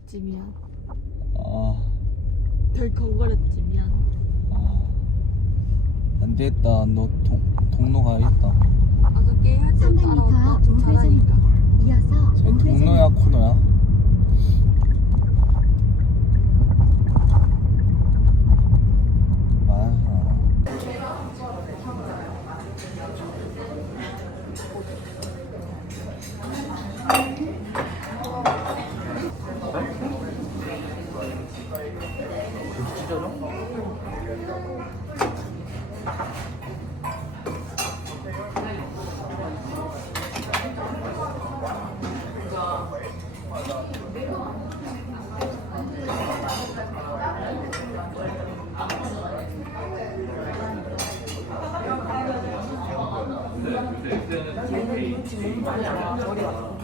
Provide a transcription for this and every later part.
흔들렸지 미안. 아, 덜컹 거렸지 미안. 아. 안 되겠다. 너 동, 동로 가야겠다. 아까 게임 할때 300m 따라왔다. 우회전입니다. 이어서 저 동로야. 코너야? 맞아. 와,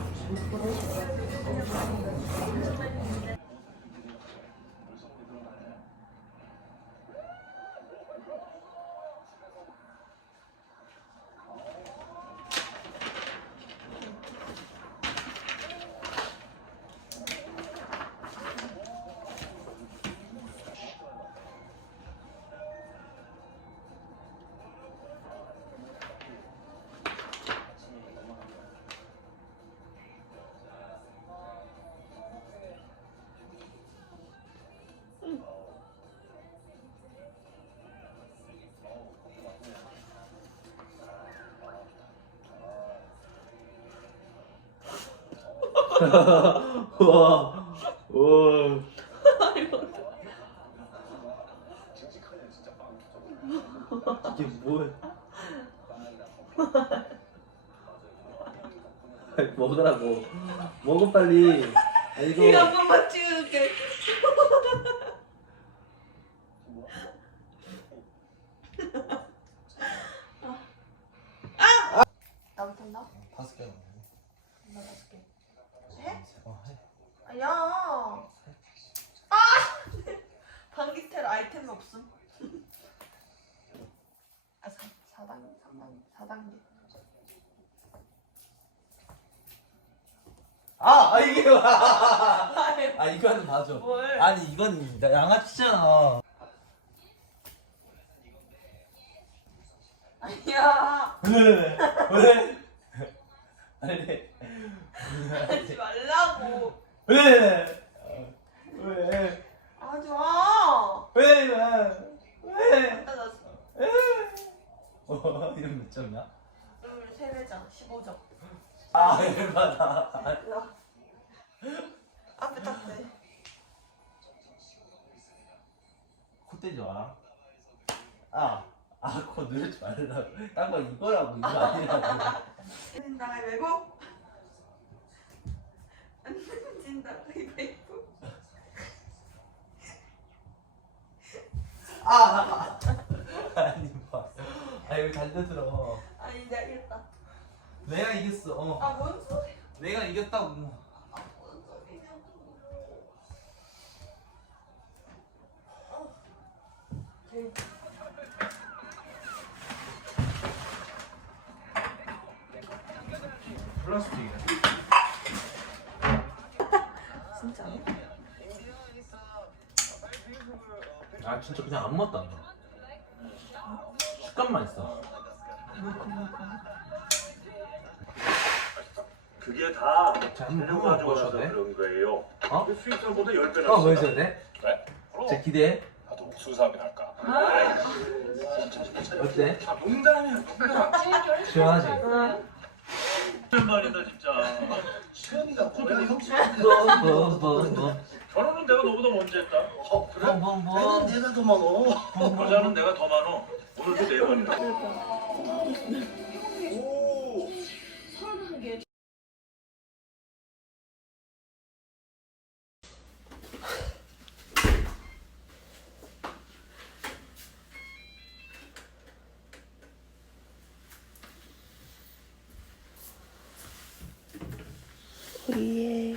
와. 이게 뭐야? 아이, 먹으라고. 먹어 빨리. 아 이거. 이거 한 번만 찍을게. 나도 탄다. 다섯 개. 나 다섯 개. 해? 어, 해. 아, 야. 아! 방귀텔 아이템이 없음. 아, 4, 4단, 3단, 4단계. 아, 아 이게 아 이거는 맞아. 뭘? 아니 이건 나 양아치잖아. 아니야. 왜? 왜? 아니 하지 말라고. 왜? 왜? 하지 마. 왜? 왜? 왜? 안 닫았어. 어, 이름 몇 점이야? 오늘 3배장, 15점. 아 열받아. 야. 앞에 딱 대. 콧대지 마. 아, 아, 그거 누르지 말라고. 딴거 이거라고 이거 아니라고. 진다 가위바위보. 안 진다 가위바위보. 아, 아니 봐. 아 여기 달려들어. 아니 내가 이겼다. 내가 이겼어. 어. 아 뭔 소리야. 내가 이겼다고. 뭔 소리야. 어. 플라스틱. 진짜. 아 진짜 그냥 안 맞단다. 식감만 있어. 그게 다 자, 재능 한번 가져가서 보셔도 돼? 그런 거예요. 어? 수익성보다 10배나 어, 보여줘야 돼? 네? 그럼 제 기대해. 나도 옥수수하게 할까? 어때? 아, 농담이야, 농담. 시원하지? 말이다 진짜. 시현이가 고야 형 뭐, 뭐, 뭐, 결혼은 내가 너보다 먼저 했다. 어, 뭐, 뭐, 뭐. 내가 더 많어. 여자는 내가 더 많어. 오늘도 네. 우리의